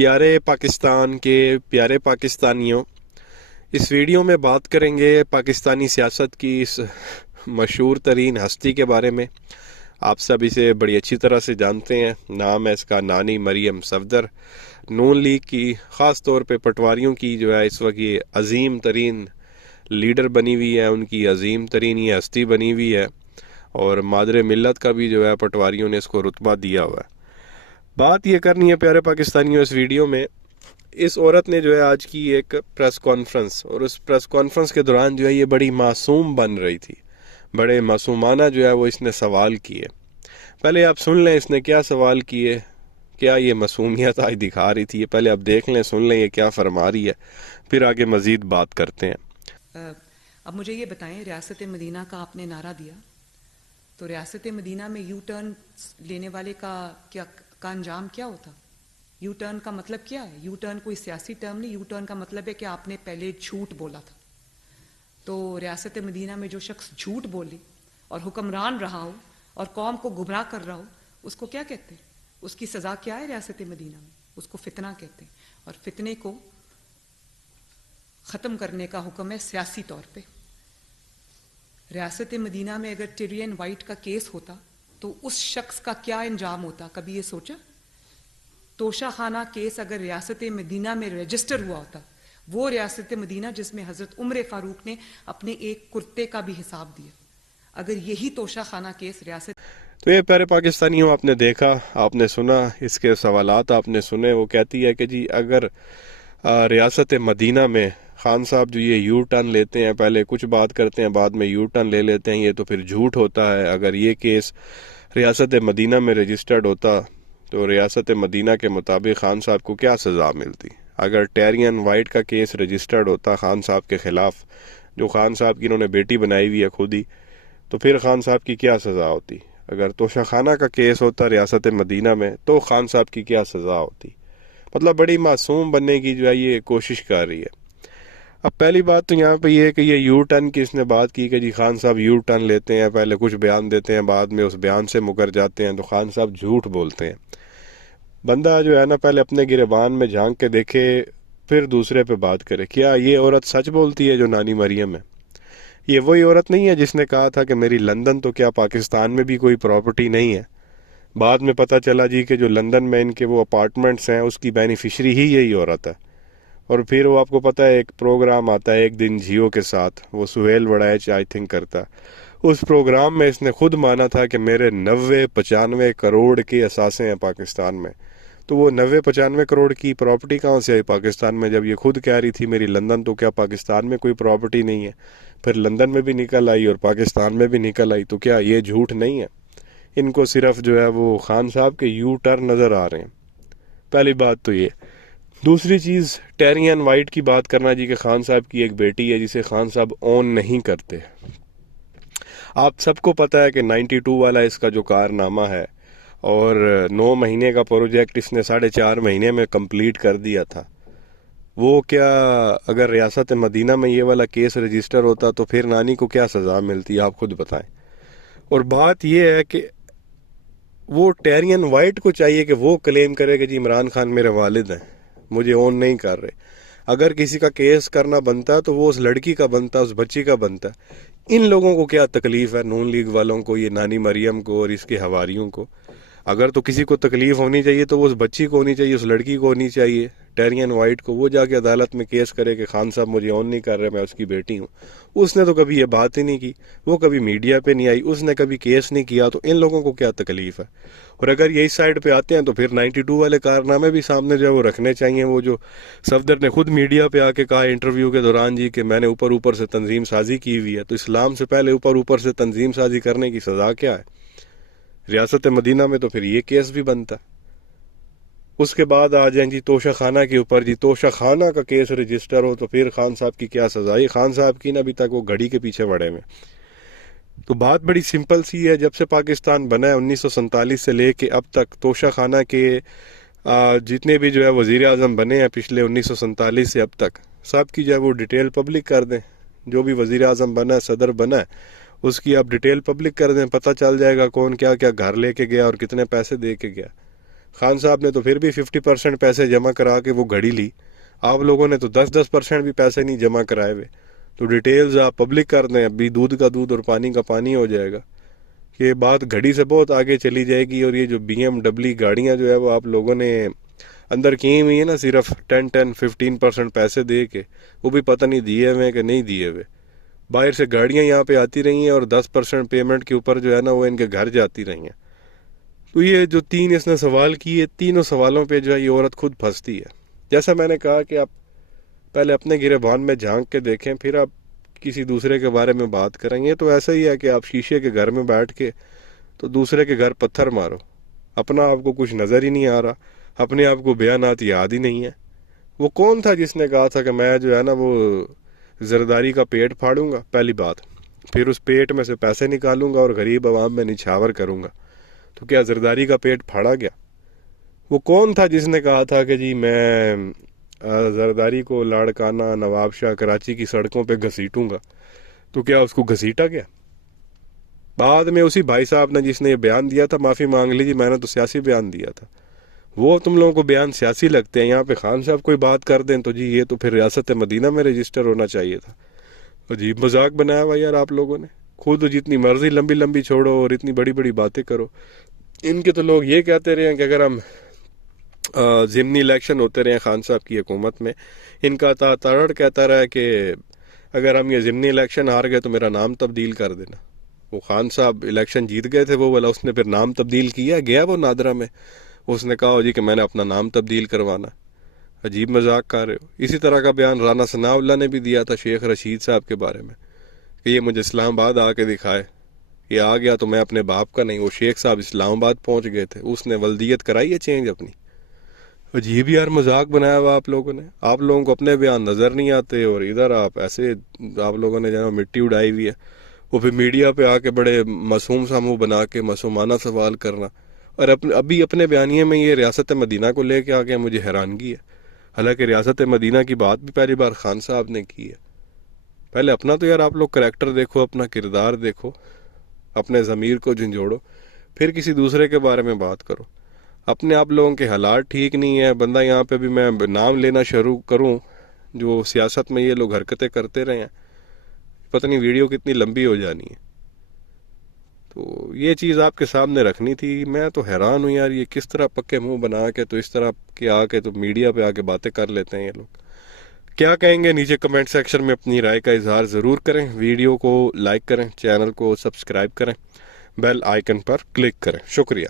پیارے پاکستان کے پیارے پاکستانیوں، اس ویڈیو میں بات کریں گے پاکستانی سیاست کی اس مشہور ترین ہستی کے بارے میں۔ آپ سب اسے بڑی اچھی طرح سے جانتے ہیں۔ نام ہے اس کا نانی مریم صفدر۔ نون لیگ کی، خاص طور پہ پٹواریوں کی جو ہے اس وقت یہ عظیم ترین لیڈر بنی ہوئی ہے، ان کی عظیم ترین یہ ہستی بنی ہوئی ہے، اور مادر ملت کا بھی جو ہے پٹواریوں نے اس کو رتبہ دیا ہوا ہے۔ بات یہ کرنی ہے پیارے پاکستانیوں اس ویڈیو میں، اس عورت نے جو ہے آج کی ایک پریس کانفرنس، اور اس پریس کانفرنس کے دوران جو ہے یہ بڑی معصوم بن رہی تھی، بڑے معصومانہ جو ہے وہ اس نے سوال کیے۔ پہلے آپ سن لیں اس نے کیا سوال کیے، کیا یہ معصومیت آج دکھا رہی تھی، یہ پہلے آپ دیکھ لیں، سن لیں یہ کیا فرما رہی ہے، پھر آگے مزید بات کرتے ہیں۔ اب مجھے یہ بتائیں، ریاست مدینہ کا آپ نے نعرہ دیا، تو ریاست مدینہ میں یو ٹرن لینے والے کا انجام کیا ہوتا؟ یو ٹرن کا مطلب کیا ہے؟ یو ٹرن کوئی سیاسی ٹرم نہیں، یو ٹرن کا مطلب ہے کہ آپ نے پہلے جھوٹ بولا تھا۔ تو ریاست مدینہ میں جو شخص جھوٹ بولے اور حکمران رہا ہو اور قوم کو گمراہ کر رہا ہو، اس کو کیا کہتے ہیں؟ اس کی سزا کیا ہے ریاست مدینہ میں؟ اس کو فتنہ کہتے ہیں، اور فتنے کو ختم کرنے کا حکم ہے سیاسی طور پہ۔ ریاست مدینہ میں اگر ٹیرین وائٹ کا کیس ہوتا تو اس شخص کا کیا انجام ہوتا؟ کبھی یہ سوچا؟ توشہ خانہ کیس اگر ریاست مدینہ میں رجسٹر ہوا ہوتا، وہ ریاست مدینہ جس میں حضرت عمر فاروق نے اپنے ایک کرتے کا بھی حساب دیا، اگر یہی توشہ خانہ کیس ریاست... تو یہ پیارے پاکستانیوں، آپ نے دیکھا، آپ نے سنا، اس کے سوالات آپ نے سنے۔ وہ کہتی ہے کہ جی اگر ریاست مدینہ میں خان صاحب جو یہ یو ٹرن لیتے ہیں، پہلے کچھ بات کرتے ہیں بعد میں یو ٹرن لے لیتے ہیں، یہ تو پھر جھوٹ ہوتا ہے۔ اگر یہ کیس ریاست مدینہ میں رجسٹرڈ ہوتا تو ریاست مدینہ کے مطابق خان صاحب کو کیا سزا ملتی؟ اگر ٹیرین وائٹ کا کیس رجسٹرڈ ہوتا خان صاحب کے خلاف، جو خان صاحب کی انہوں نے بیٹی بنائی ہوئی ہے خود ہی، تو پھر خان صاحب کی کیا سزا ہوتی؟ اگر توشہ خانہ کا کیس ہوتا ریاست مدینہ میں تو خان صاحب کی کیا سزا ہوتی؟ مطلب بڑی معصوم بننے کی جو ہے یہ کوشش کر رہی ہے۔ اب پہلی بات تو یہاں پہ یہ ہے کہ یہ یو ٹرن کی اس نے بات کی کہ جی خان صاحب یو ٹرن لیتے ہیں، پہلے کچھ بیان دیتے ہیں، بعد میں اس بیان سے مکر جاتے ہیں، تو خان صاحب جھوٹ بولتے ہیں۔ بندہ جو ہے نا پہلے اپنے گریبان میں جھانک کے دیکھے، پھر دوسرے پہ بات کرے۔ کیا یہ عورت سچ بولتی ہے جو نانی مریم ہے؟ یہ وہی عورت نہیں ہے جس نے کہا تھا کہ میری لندن تو کیا پاکستان میں بھی کوئی پراپرٹی نہیں ہے؟ بعد میں پتہ چلا جی کہ جو لندن میں ان کے وہ اپارٹمنٹس ہیں اس کی بینیفیشری ہی یہی عورت ہے۔ اور پھر وہ آپ کو پتہ ہے ایک پروگرام آتا ہے ایک دن جیو کے ساتھ، وہ سہیل وڑائچ آئی تھنک کرتا، اس پروگرام میں اس نے خود مانا تھا کہ میرے 90-95 کروڑ کے اثاثے ہیں پاکستان میں۔ تو وہ 90-95 کروڑ کی پراپرٹی کہاں سے آئی پاکستان میں، جب یہ خود کہہ رہی تھی میری لندن تو کیا پاکستان میں کوئی پراپرٹی نہیں ہے؟ پھر لندن میں بھی نکل آئی اور پاکستان میں بھی نکل آئی، تو کیا یہ جھوٹ نہیں ہے؟ ان کو صرف جو ہے وہ خان صاحب کے یو ٹرن نظر آ رہے ہیں۔ پہلی بات تو یہ۔ دوسری چیز، ٹیرین وائٹ کی بات کرنا جی کہ خان صاحب کی ایک بیٹی ہے جسے خان صاحب اون نہیں کرتے۔ آپ سب کو پتہ ہے کہ 92 والا اس کا جو کارنامہ ہے، اور 9 مہینے کا پروجیکٹ اس نے 4.5 مہینے میں کمپلیٹ کر دیا تھا۔ وہ کیا اگر ریاست مدینہ میں یہ والا کیس رجسٹر ہوتا تو پھر نانی کو کیا سزا ملتی؟ آپ خود بتائیں۔ اور بات یہ ہے کہ وہ ٹیرین وائٹ کو چاہیے کہ وہ کلیم کرے کہ جی عمران خان میرے والد ہیں، مجھے اون نہیں کر رہے۔ اگر کسی کا کیس کرنا بنتا تو وہ اس لڑکی کا بنتا، اس بچی کا بنتا۔ ان لوگوں کو کیا تکلیف ہے، نون لیگ والوں کو، یہ نانی مریم کو اور اس کے حواریوں کو؟ اگر تو کسی کو تکلیف ہونی چاہیے تو وہ اس بچی کو ہونی چاہیے، اس لڑکی کو ہونی چاہیے، ٹیرین وائٹ کو۔ وہ جا کے عدالت میں کیس کرے کہ خان صاحب مجھے اون نہیں کر رہے، میں اس کی بیٹی ہوں۔ اس نے تو کبھی یہ بات ہی نہیں کی، وہ کبھی میڈیا پہ نہیں آئی، اس نے کبھی کیس نہیں کیا، تو ان لوگوں کو کیا تکلیف ہے؟ اور اگر یہی سائڈ پہ آتے ہیں تو پھر 92 والے کارنامے بھی سامنے جو ہے وہ رکھنے چاہیے۔ وہ جو صفدر نے خود میڈیا پہ آ کے کہا انٹرویو کے دوران جی کہ میں نے اوپر سے تنظیم سازی کی ہوئی ہے، تو اسلام سے پہلے اوپر سے تنظیم سازی کرنے کی سزا کیا ہے؟ ریاست مدینہ میں تو پھر یہ کیس بھی بنتا۔ اس کے بعد آ جائیں جی توشہ خانہ کے اوپر، جی توشہ خانہ کا کیس رجسٹر ہو تو پھر خان صاحب کی کیا سزا؟ یہ خان صاحب کی نا ابھی تک وہ گھڑی کے پیچھے بڑے میں۔ تو بات بڑی سمپل سی ہے، جب سے پاکستان بنا ہے 1947 سے لے کے اب تک، توشہ خانہ کے جتنے بھی جو ہے وزیر اعظم بنے ہیں پچھلے 1947 سے اب تک، سب کی جو ہے وہ ڈیٹیل پبلک کر دیں۔ جو بھی وزیر اعظم بنا ہے، صدر بنا ہے، اس کی آپ ڈیٹیل پبلک کر دیں، پتہ چل جائے گا کون کیا کیا گھر لے کے گیا اور کتنے پیسے دے کے گیا۔ خان صاحب نے تو پھر بھی 50% پیسے جمع کرا کے وہ گھڑی لی، آپ لوگوں نے تو 10% بھی پیسے نہیں جمع کرائے ہوئے. تو ڈیٹیلز آپ پبلک کر دیں، ابھی دودھ کا دودھ اور پانی کا پانی ہو جائے گا. یہ بات گھڑی سے بہت آگے چلی جائے گی. اور یہ جو BMW گاڑیاں جو ہے وہ آپ لوگوں نے اندر کی ہوئی ہیں نا، صرف 10-15% پیسے دے کے، وہ بھی پتہ نہیں دیے ہوئے کہ نہیں دیے ہوئے. باہر سے گاڑیاں یہاں پہ آتی رہی ہیں اور 10% پیمنٹ کے اوپر جو ہے نا وہ ان کے گھر جاتی رہی ہیں. تو یہ جو 3 اس نے سوال کیے، تینوں سوالوں پہ جو ہے یہ عورت خود پھنستی ہے. جیسا میں نے کہا کہ آپ پہلے اپنے گریبان میں جھانک کے دیکھیں، پھر آپ کسی دوسرے کے بارے میں بات کریں گے. تو ایسا ہی ہے کہ آپ شیشے کے گھر میں بیٹھ کے تو دوسرے کے گھر پتھر مارو، اپنا آپ کو کچھ نظر ہی نہیں آ رہا، اپنے آپ کو بیانات یاد ہی نہیں ہے. وہ کون تھا جس نے کہا تھا کہ میں جو ہے نا وہ زرداری کا پیٹ پھاڑوں گا؟ پہلی بات، پھر اس پیٹ میں سے پیسے نکالوں گا اور غریب عوام میں نچھاور کروں گا. تو کیا زرداری کا پیٹ پھاڑا گیا؟ وہ کون تھا جس نے کہا تھا کہ جی میں زرداری کو لاڑکانہ نواب شاہ کراچی کی سڑکوں پہ گھسیٹوں گا؟ تو کیا اس کو گھسیٹا گیا؟ بعد میں اسی بھائی صاحب نے جس نے یہ بیان دیا تھا معافی مانگ لی، جی میں نے تو سیاسی بیان دیا تھا. وہ تم لوگوں کو بیان سیاسی لگتے ہیں. یہاں پہ خان صاحب کوئی بات کر دیں تو جی یہ تو پھر ریاست مدینہ میں رجسٹر ہونا چاہیے تھا. عجیب مذاق بنایا ہوا یار آپ لوگوں نے. خود جتنی مرضی لمبی لمبی چھوڑو اور اتنی بڑی بڑی باتیں کرو. ان کے تو لوگ یہ کہتے رہے ہیں کہ اگر ہم ضمنی الیکشن ہوتے رہے خان صاحب کی حکومت میں، ان کا تارڑ کہتا رہا کہ اگر ہم یہ ضمنی الیکشن ہار گئے تو میرا نام تبدیل کر دینا. وہ خان صاحب الیکشن جیت گئے تھے، وہ والا اس نے پھر نام تبدیل کیا، گیا وہ نادرا میں، اس نے کہا جی کہ میں نے اپنا نام تبدیل کروانا. عجیب مذاق کر رہے ہو. اسی طرح کا بیان رانا ثناء اللہ نے بھی دیا تھا شیخ رشید صاحب کے بارے میں کہ یہ مجھے اسلام آباد آ کے دکھائے، یہ آ گیا تو میں اپنے باپ کا نہیں. وہ شیخ صاحب اسلام آباد پہنچ گئے تھے، اس نے ولدیت کرائی ہے چینج اپنی. عجیب یار مذاق بنایا ہوا آپ لوگوں نے. آپ لوگوں کو اپنے بیان نظر نہیں آتے اور ادھر آپ ایسے، آپ لوگوں نے جو مٹی اڑائی ہوئی ہے. وہ پھر میڈیا پہ آ کے بڑے معصوم سا منہ بنا کے معصومانہ سوال کرنا، اور ابھی اپنے بیانیے میں یہ ریاست مدینہ کو لے کے آ گیا. مجھے حیرانگی ہے، حالانکہ ریاست مدینہ کی بات بھی پہلی بار خان صاحب نے کی ہے. پہلے اپنا تو یار آپ لوگ کریکٹر دیکھو، اپنا کردار دیکھو، اپنے ضمیر کو جھنجھوڑو، پھر کسی دوسرے کے بارے میں بات کرو. اپنے آپ لوگوں کے حالات ٹھیک نہیں ہے. بندہ یہاں پہ بھی میں نام لینا شروع کروں جو سیاست میں یہ لوگ حرکتیں کرتے رہے ہیں، پتہ نہیں ویڈیو کتنی لمبی ہو جانی ہے. تو یہ چیز آپ کے سامنے رکھنی تھی. میں تو حیران ہوں یار، یہ کس طرح پکے منہ بنا کے تو اس طرح کے آ کے تو میڈیا پہ آ کے باتیں کر لیتے ہیں یہ لوگ. کیا کہیں گے نیچے کمنٹ سیکشن میں اپنی رائے کا اظہار ضرور کریں. ویڈیو کو لائک کریں، چینل کو سبسکرائب کریں، بیل آئیکن پر کلک کریں. شکریہ.